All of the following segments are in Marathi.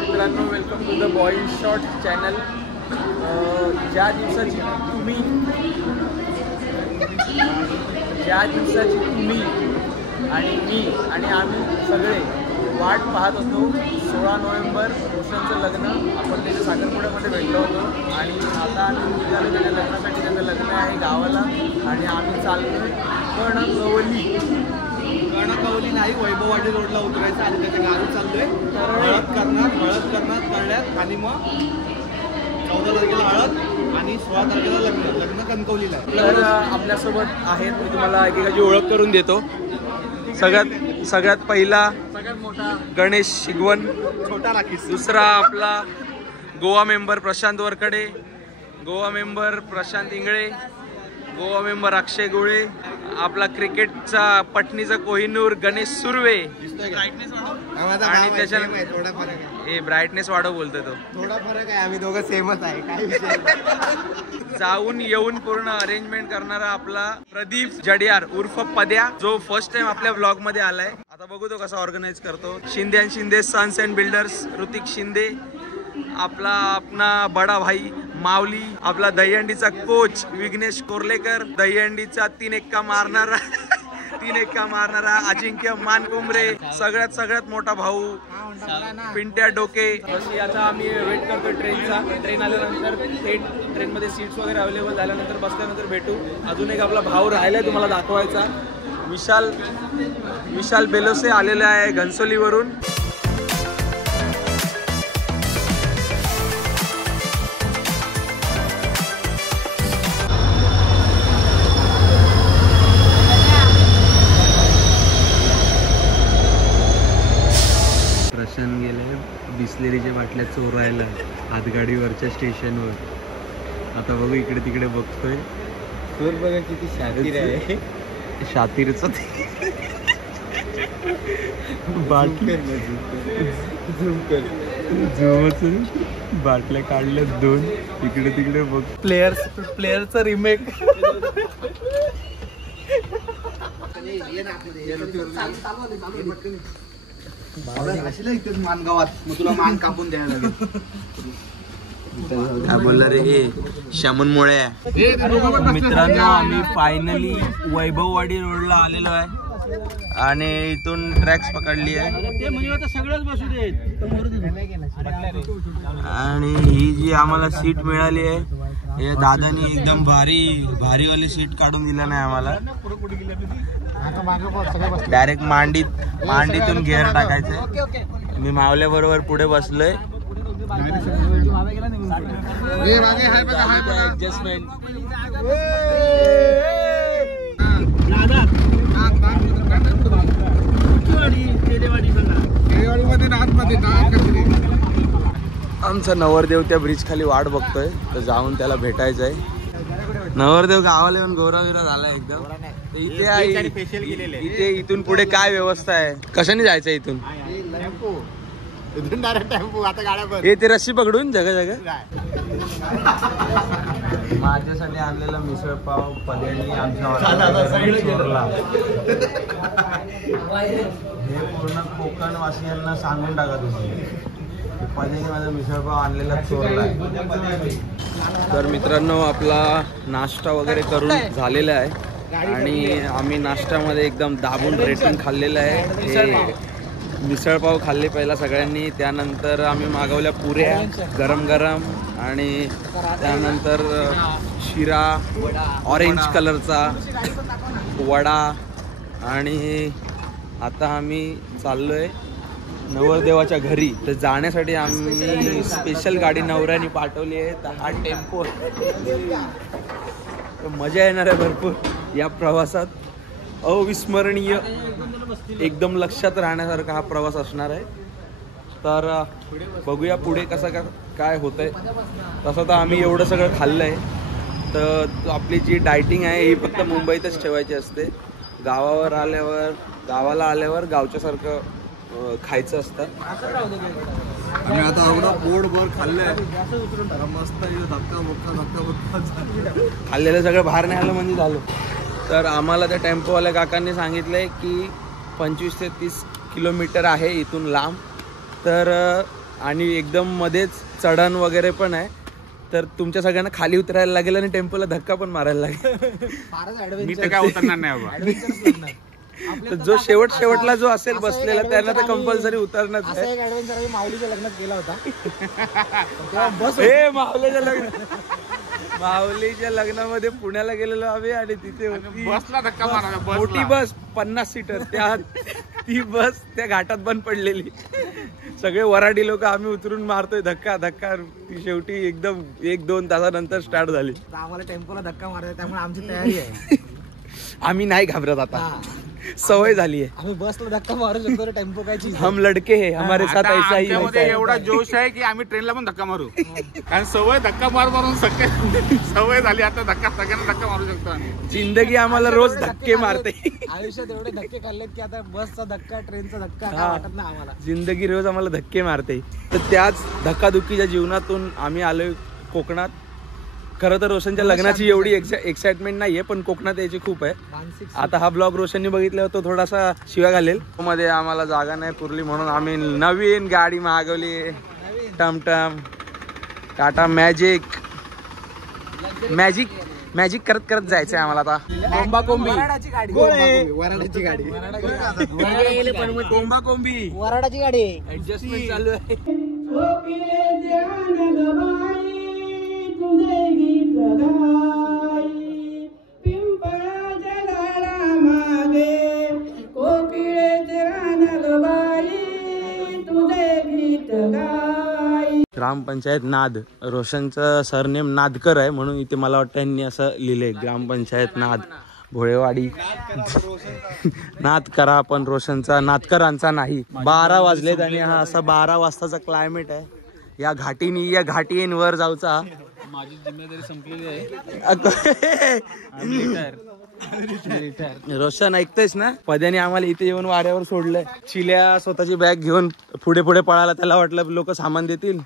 मित्रांनो, welcome to the boy in short channel. ज्या दिवसाची तुम्ही आणि मी आणि आम्ही सगळे वाट पाहत होतो. 16 नोव्हेंबर रोशनचं लग्न. आपण त्याच्या साखरपुड्यामध्ये भेटलो होतो आणि आता आम्ही निघालो त्याच्या लग्नासाठी. त्याचं लग्न आहे गावाला आणि आम्ही चाललो कणकवली नाही, वैभववाडी रोडला उतरायचं आणि त्याच्या गावी चाललोय. हळद करणार कळल्यात आणि मग 14 तारखेला हळद आणि 16 तारखेला लग्न कणकवलीला आहे. तर आपल्यासोबत आहेत, मी तुम्हाला एकेकाची ओळख करून देतो. सगळ्यात पहिला सगळ्यात मोठा गणेश शिगवण, छोटा राखीस. दुसरा आपला Goa member Prashant Varkade, Goa member Prashant Ingale, Goa member Akshay Gole, आपला क्रिकेटचा पटणीचा कोहिनूर गणेश सुर्वे आणि त्याच्या ब्राईटनेस वाढव बोलतोय तो. थोडा फरक आहे, आम्ही दोघं सेमच आहे. काय जाऊन येऊन पूर्ण अरेंजमेंट करणारा आपला प्रदीप जडियार उर्फ पद्या, जो फर्स्ट टाइम आपल्या ब्लॉग मध्ये आलाय. आता बघू तो कसा ऑर्गनाइज करतो. Shinde and Shinde sons and builders, Hrithik Shinde, अपना बडा भाई माऊली, आपला दहीहंडीचा कोच विघ्नेश कोर्लेकर, दहीहंडीचा 3 एक्का मारणारा अजिंक्य मानकुंबरे, सगळ्यात मोठा भाऊ पिंट्या डोके. अशी आता आम्ही वेट करतो ट्रेनचा. ट्रेन आल्यानंतर थेट ट्रेनमध्ये सीट्स वगैरे अवेलेबल झाल्यानंतर बसल्यानंतर भेटू. अजून एक आपला भाऊ राहिलाय तुम्हाला दाखवायचा, विशाल बेलोसे आलेला आहे घनसोलीवरून. प्रशांत गेले बिस्लेरीच्या बाटल्या चोरायला हातगाडीवरच्या स्टेशनवर. आता बघू इकडे तिकडे बघतोय. चोर बघा किती शातीर आहे. शातीरच बाटल्या काढल्या 2. इकडे तिकडे बघ. प्लेयरचा रिमेक. मानगावात मग तुला मान कापून द्यायला लागेल. काय बोलला रे शामनमुळे. मित्रांनो, आम्ही फायनली वैभववाडी रोडला आलेलो आहे आणि इथून ट्रॅक्स पकडली आहे. आणि ही जी आम्हाला सीट मिळाली आहे, हे दादानी एकदम भारीवाली सीट काढून दिला नाही आम्हाला. डायरेक्ट मांडीतून घेर टाकायचे. मी मावल्या बरोबर पुढे बसलोय. ऍडजस्टमेंट. आमचा नवरदेव त्या ब्रिज खाली वाट बघतोय, तर जाऊन त्याला भेटायचंय. नवरदेव गावाला येऊन गोराविरा झाला एकदम. इथे इथून पुढे काय व्यवस्था आहे? कशाने जायचं इथून? हे ते रस्सी पकडून जगा. माझ्यासाठी आणलेला मिसळ पाव पद्यानी आमच्या हे पूर्ण कोकण वासियांना सांगून टाका तुम्ही. पद्यानी माझा मिसळ पाव आणलेला चोरला. तर मित्रांनो, आपला नाश्ता वगैरे करून झालेला आहे आणि आम्ही नाश्त्यामध्ये एकदम दाबून रेटून खाल्लेलं आहे. मिसळपाव खाल्ले पहिला सगळ्यांनी, त्यानंतर आम्ही मागवल्या पुऱ्या गरम आणि त्यानंतर शिरा ऑरेंज कलरचा वडा. आणि आता आम्ही चाललोय नवरदेवाच्या घरी. तर जाण्यासाठी आम्ही स्पेशल गाडी नवऱ्याने पाठवली आहे. तर हा टेम्पो, मजा येणार आहे भरपूर या प्रवासात. अविस्मरणीय, एकदम लक्षात राहण्यासारखा हा प्रवास असणार आहे. तर बघूया पुढे कसं काय होतंय. तसं तर आम्ही एवढं सगळं खाल्लं आहे, तर आपली जी डायटिंग आहे ही फक्त मुंबईतच ठेवायची असते. गावाला आल्यावर गावच्यासारखं खायचं असतं. आम्ही आता एवढं पोटभर खाल्लंय, मस्त धक्का खाल्लेलं सगळं बाहेर नाही आलं म्हणजे झालं. तर आम्हाला त्या टेम्पोवाल्या काकांनी सांगितलंय की 25 ते 30 किलोमीटर आहे इथून लांब. तर आणि एकदम मध्येच चढण वगैरे पण आहे, तर तुमच्या सगळ्यांना खाली उतरायला लागेल आणि टेम्पोला धक्का पण मारायला लागेल. मी तर काय उतरणार नाही बाबा. तर जो शेवटला जो असेल बसलेला त्यांना तर कंपल्सरी उतरणच आहे. एक ऍडव्हेंचर आम्ही माऊलीच्या लग्नात केला होता. माऊलीच्या लग्नामध्ये पुण्याला गेलेलो आम्ही आणि तिथे होती बसला धक्का मारा, मोठी बस 50 सीटर, ती बस त्या घाटात बंद पडलेली. सगळे वराडी लोक आम्ही उतरून मारतोय धक्का धक्का. ती शेवटी एकदम 1-2 तासानंतर स्टार्ट झाली. आम्हाला टेम्पोला धक्का मारायचा, त्यामुळे आमची तयारी आहे. आम्ही नाही घाबरत आता, सवय झाली आहे. आम्ही बसला धक्का मारू शकतो, टेम्पो काय चीज. हम लडके है, हमारे साथ ऐसा ही होता है. एवढा जोश आहे की आम्ही ट्रेनला पण धक्का मारू. कारण सवय धक्का मारून सवय झाली. आता सगळ्यांना धक्का मारू शकतो आम्ही. जिंदगी आम्हाला रोज धक्के मारते. आयुष्यात एवढे धक्के खाल्लेत की आता बसचा धक्का, ट्रेनचा धक्का काय वाटत नाही आम्हाला. जिंदगी रोज आम्हाला धक्के मारते. तर त्याच धक्काधुक्कीच्या जीवनातून आम्ही आलोय कोकणात. खरं तर रोशनच्या लग्नाची एवढी एक्साइटमेंट नाहीये, पण कोकणात यायची खूप आहे. आता हा ब्लॉग रोशनने बघितल्यावर तो थोडासा शिव्या घालेल. मध्ये आम्हाला जागा नाही पुरली म्हणून आम्ही नवीन गाडी मागवली. टमटम टाटा मॅजिक करत करत जायचंय आम्हाला आता. कोंबाकोंबी वराडाची गाडी. कोंबाकोंबी वराडाची गाडी ऍडजस्टमेंट चालू आहे. ग्रामपंचायत नाद. रोशनचं सरनेम नादकर आहे म्हणून इथे मला वाटतं यांनी असं लिहिलंय, ग्रामपंचायत नाद भोळेवाडी. नाद करा पण रोशनचा नादकरांचा नाही. 12 वाजलेत आणि हा असा 12 वाजताचा क्लायमेट आहे. या घाटीन वर जाऊचा. माझी जिम्मेदारी संपलेली आहे. रोशन ऐकतेस ना, पद्याने आम्हाला इथे येऊन वाऱ्यावर सोडलंय. चिल्या स्वतःची बॅग घेऊन पुढे पळाला. त्याला वाटलं लोक सामान देतील.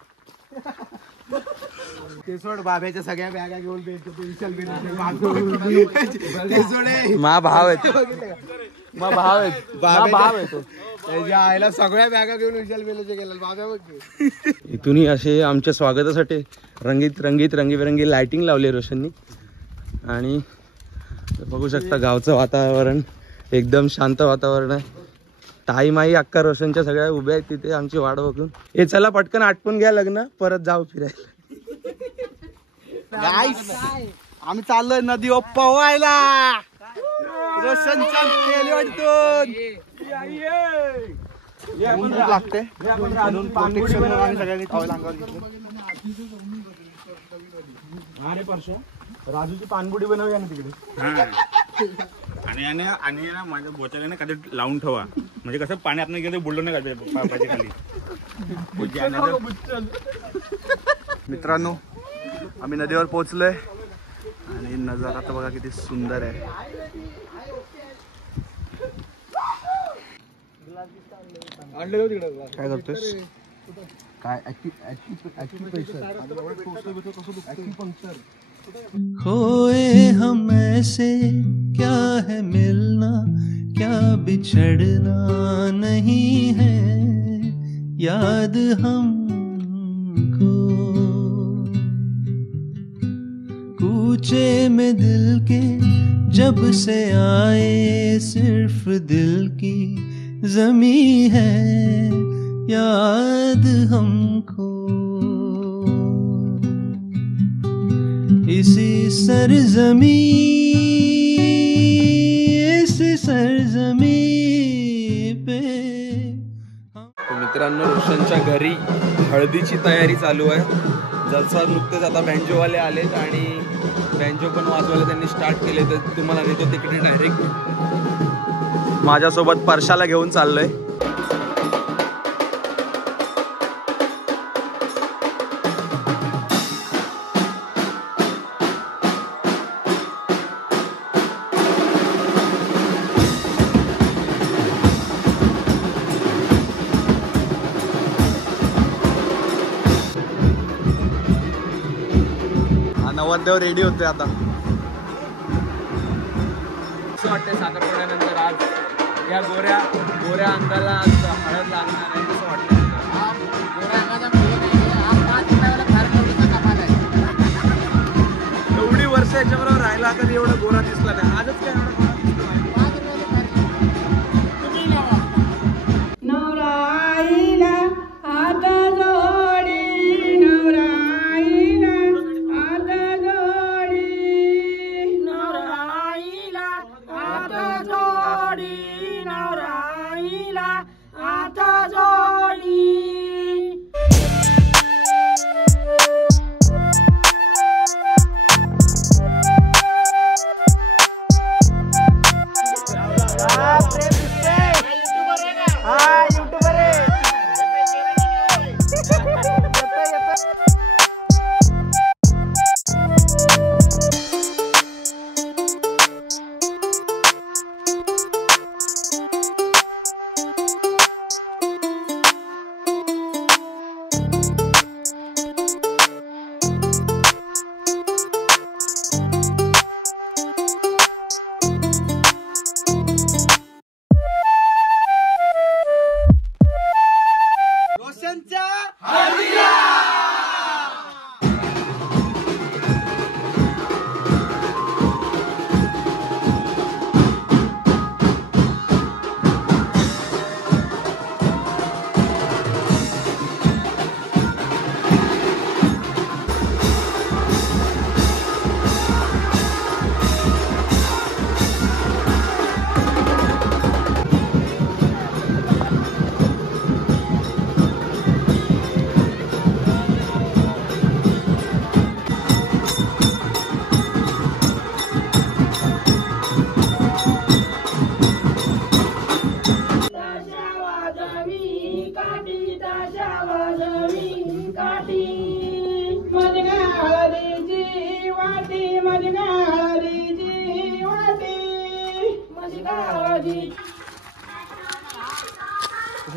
ते सोड, बाब्याच्या सगळ्या बॅगा घेऊन मा भाव आहे तो. त्याच्या आईला सगळ्या बॅगा घेऊन विशाल बेलोचे गेला बाब्या. इथूनही असे आमच्या स्वागतासाठी रंगीबिरंगी लाइटिंग लावली रोशननी. आणि बघू शकता गावचं वातावरण एकदम शांत वातावरण आहे. ताईमाई अक्का रोशनच्या सगळ्या उभ्या आहेत तिथे आमची वाट बघून. हे चला पटकन आटपून घ्या लग्न, परत जाऊ फिरायला. आम्ही चाललोय नदी पोवायला. रोशनच्या खेळीवाडीतून लागते म्हणून सगळ्यांनी खावायला अंगावर घेतलं. अरे परशा राजूची पानबुडी बनवूया ना तिकडे. आणि ना माझ्या बोचाला कधी लावून ठेवा, म्हणजे कसं पाण्यात नाही गेलं बुडलं नाही पाहिजे खाली. मित्रांनो, आम्ही नदीवर पोहोचलोय आणि नजारा तर बघा किती सुंदर आहे. काय करतोस? काय खोए हम ऐसे, क्या है मिलना क्या बिछड़ना नहीं है, याद हमको कूचे में दिल के जब से आए, सिर्फ दिल की ज़मी है याद हमको, इसी सरज़मी पे. मित्रांनो, रोशनच्या घरी हळदीची तयारी चालू आहे. जलसा नुकतेच आता बँजोवाले आलेत आणि बँजो पण वाजवायला त्यांनी स्टार्ट केले. तर तुम्हाला नेतो तिकडे डायरेक्ट. माझ्यासोबत परशाला घेऊन चाललोय. नवरदेव रेडी होते आता. असं वाटतंय साखरपुड्यानंतर आज या गोऱ्या अंगाला हळद लागणार आहे. कसं वाटतं? गोऱ्या अंगाचा हा कधी एवढा गोरा दिसला नाही. आजच काय एवढा गोरा दिसला नाही. नवराईला हात जोडी, नवराईला हात जोडी, नवराईला हात जोडी, नवराईला हात जोडी.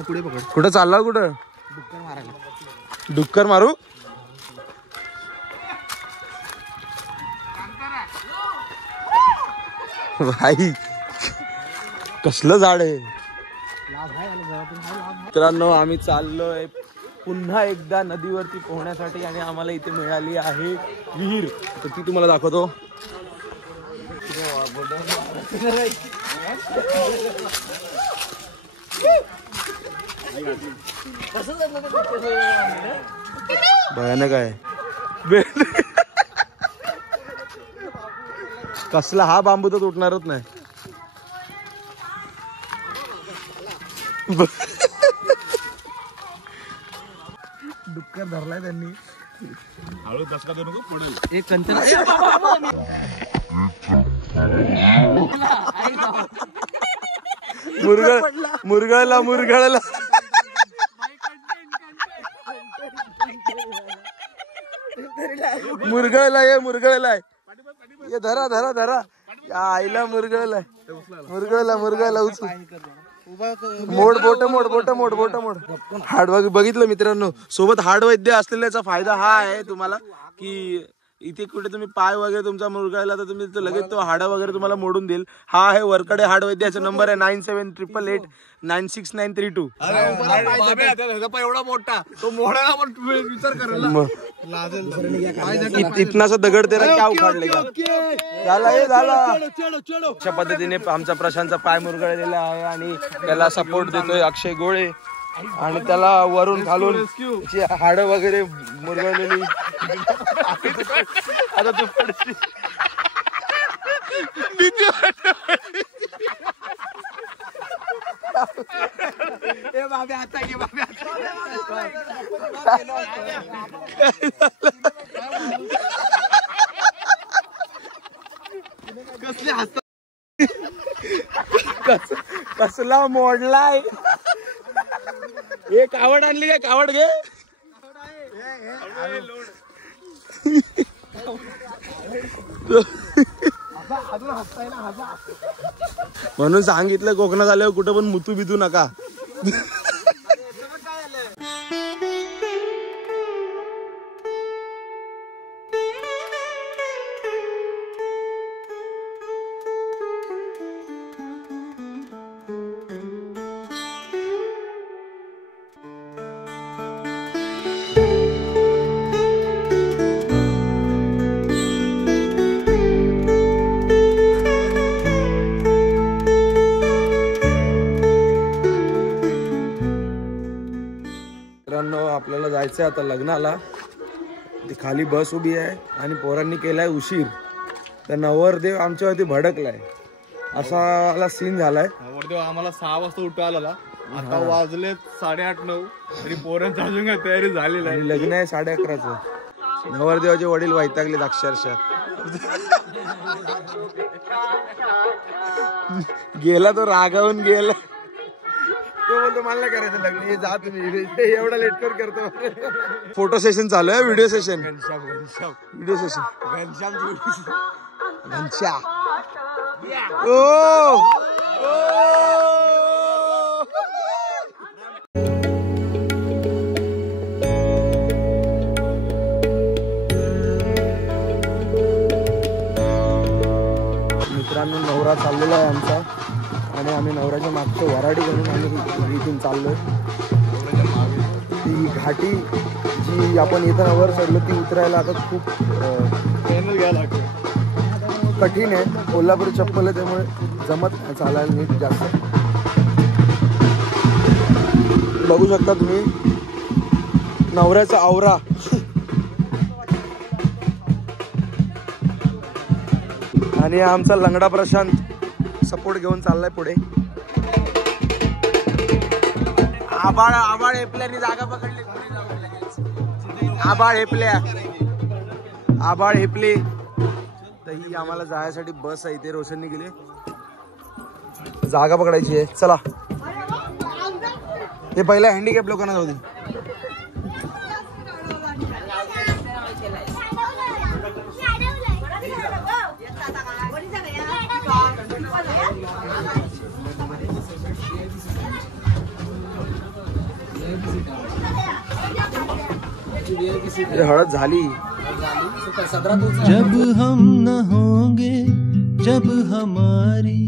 पुढे पकड. कुठं चालला? कुठं डुक्कर मारू? भाई कसलं झाड आहे मित्रांनो. आम्ही चाललोय पुन्हा एकदा नदीवरती पोहण्यासाठी आणि आम्हाला इथे मिळाली आहे विहीर. तर ती तुम्हाला दाखवतो. भयानक आहे. कसला हा बांबू तर तुटणारच नाही. डुक्कर धरलाय त्यांनी. हळू दसका देऊ नको पडेल. एक कंचन मुरगळला मुरगळला. मुरगळलाय मुरगळलाय. ये धरा धरा धरा. आईला मुरगळलाय. मुरगळला मुरगळला. उचल. मोड बोट मोड बोट मोड बोट मोड. हाड बघितलं मित्रांनो. सोबत हाड वैद्य असलेल्याचा फायदा हा आहे तुम्हाला की इथे कुठे तुम्ही पाय वगैरे तुमचा मुरगळला तर तुम्ही लगेच तो हाडा वगैरे तुम्हाला मोडून देईल. हा आहे वरकडे हाड वैद्याचा नंबर आहे 9788896932. एवढा मोठा तो मोडायला पण विचार करायला. इतनासा दगड त्याला क्या उखाडले का झाला हे झाला. अशा पद्धतीने आमचा प्रशांतचा पाय मुरगळलेला आहे आणि त्याला सपोर्ट देतोय अक्षय गोळे आणि त्याला वरून खालून हाड वगैरे मुरगळलेली. आता तू पडशील. कसला मोडलाय. एक कावड आणली काय? कावड घे. म्हणून सांगितलं कोकणात आल्यावर कुठं पण मुतू बितू नका. मित्रांनो आपल्याला जायचंय आता लग्नाला. ती खाली बस उभी आहे आणि पोरांनी केलाय उशीर. तर नवरदेव आमच्यावरती भडकलाय, असा सीन झालाय. नवरदेव आम्हाला 6 वाजता उठवायला, आता वाजले 8:30-9 तरी पोरांची अजून काय तयारी झालेली आहे. आणि लग्न आहे 11:30चं. नवरदेवाचे वडील वैतागलेत अक्षरशः. गेला तो रागावून गेला. तो बोलतो मला नाही करायचं लग्न, हे जा तुम्ही, एवढा लेट करतो. फोटो सेशन चालू आहे, व्हिडिओ सेशन. व्हिडिओ सेशन घनश्या. मित्रांनो नवरा चाललेला आहे आमचा आणि आम्ही नवऱ्याच्या मागचं वराडी घेऊन आम्ही इथून चाललोय. ती घाटी जी आपण येताना वर चढलो ती उतरायला आता खूप कठीण आहे. कोल्हापुरी चप्पल आहे त्यामुळे जमत नाही चालायला नीट जास्त. बघू शकता तुम्ही नवऱ्याचा आवरा. आणि आमचा लंगडा प्रशांत सपोर्ट घेऊन चाललाय पुढे. आबाळ आबाळ हेपल्याने जागा पकडली. आबाळ हेपल्या, आबाळ हेपले. तर ही आम्हाला जायसाठी बस आहे इथे. रोशनने गेली, जागा पकडायची आहे. चला हे पहिला हँडिकॅप लोकांना जाऊ दे. हळद झाली. जब हम न होंगे, जब हमारी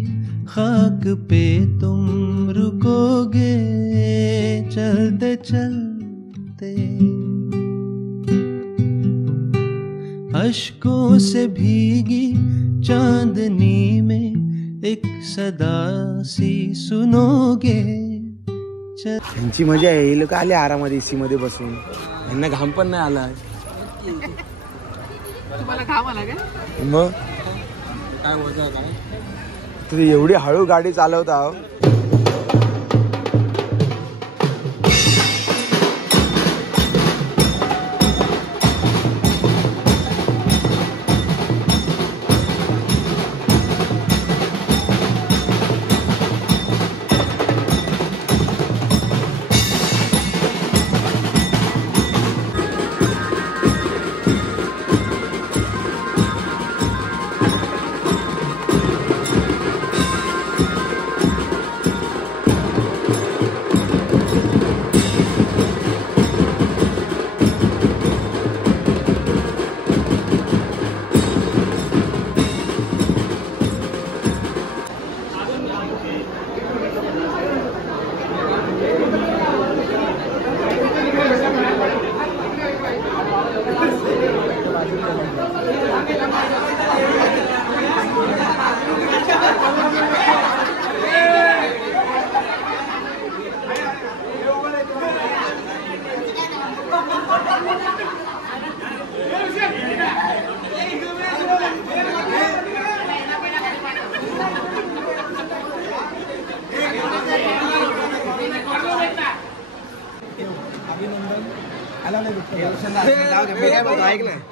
खाक पे तुम रुकोगे, चलते चलते अश्कों से भीगी चांदनी में एक सदा सी सुनोगे. यांची मजा आहे. हे लोक आले आरामात एसी मध्ये बसून, यांना घाम पण नाही आला. मग तुम्ही एवढी हळू गाडी चालवता.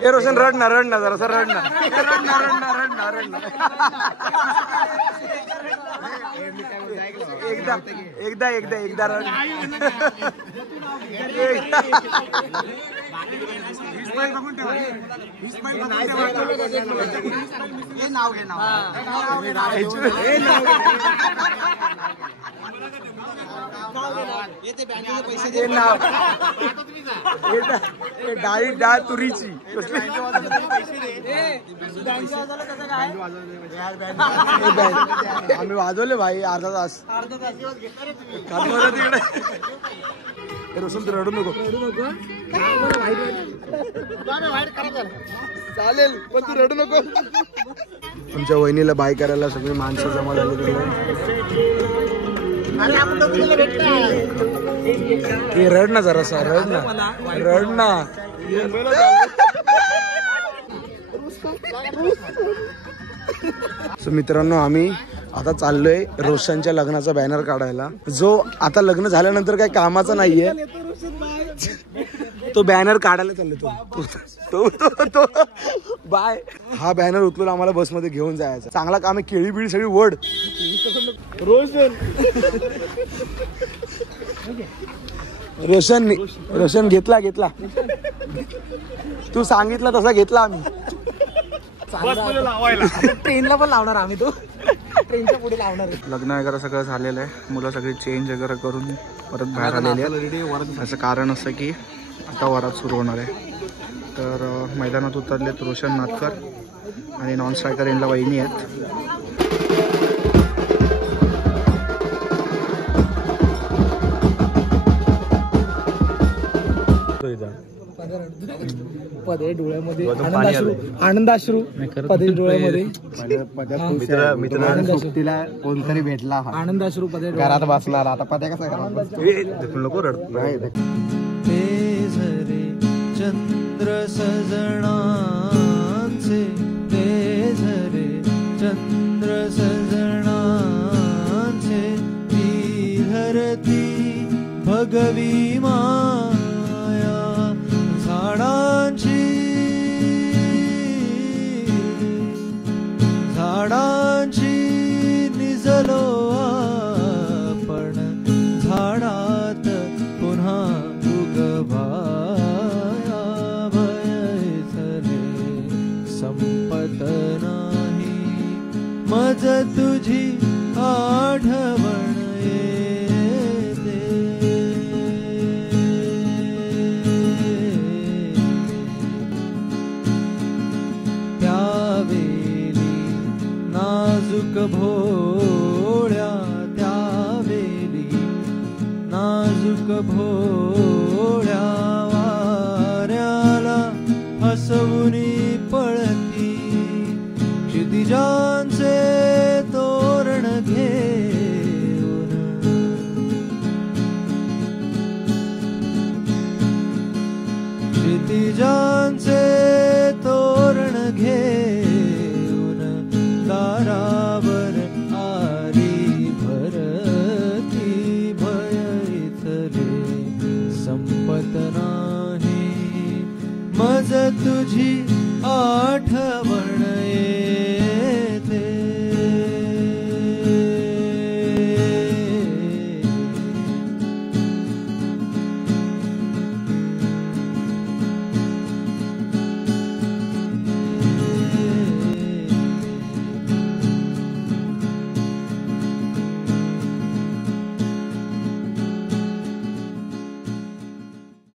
ए रोशन रड ना जरासा रड ना. एकदा रड. डाळ तुरीची आम्ही वाजवले भाई अर्धा तास. रोशन तू रडू नको. चालेल पण तू रडू नको. आमच्या वहिनीला बाय करायला सगळी माणसं जमा झाली तिकडे. हे रड ना जरासा, रड ना. सो मित्रांनो, आम्ही आता चाललोय रोशनच्या लग्नाचा बॅनर काढायला, जो आता लग्न झाल्यानंतर काही कामाचा नाहीये. तो बॅनर काढायला चाललो तो बाय. हा बॅनर उचलून आम्हाला बसमध्ये घेऊन जायचा. चांगला काम आहे. केळी बिळी सगळी वड. रोशन घेतला. तू सांगितलं तसा घेतला आम्ही. ट्रेनला पण लावणार आम्ही, तो ट्रेनच्या पुढे लावणार. लग्न वगैरे सगळं झालेलं आहे. मुलं सगळी चेंज वगैरे करून परत बाहेर आलेली आहेत. याचं कारण असं की आता वरात सुरू होणार आहे. तर मैदानात उतरलेत रोशन नातकर आणि नॉन स्ट्रायकर यांना वहिनी आहेत. पदे डोळ्यामध्ये आनंदाश्रू पदे डोळ्यामध्ये तिला कोणतरी भेटला, आनंदाश्रू पदे घरात बसणार. आता पद्या कसा नको रड. ते झरे चंद्र सजणांचे, ते झरे चंद्र सजणांचे, ती धरती भगवी माया झाडांची, झाडांची निजलो आपण झाडात पुन्हा उगवाया. भय झाले संपत नाही मज तुझी आठवण येते. त्यावेली नाजूक भोळ्या, त्यावेली नाजूक भोळ्या वाऱ्याला हसवुनी पळती क्षितिजांचे तोरण घेऊन. क्षितिजांचे तोरण घेऊन दारावर आली भरती. भय इथले संपत नाही मज तुझी आठवण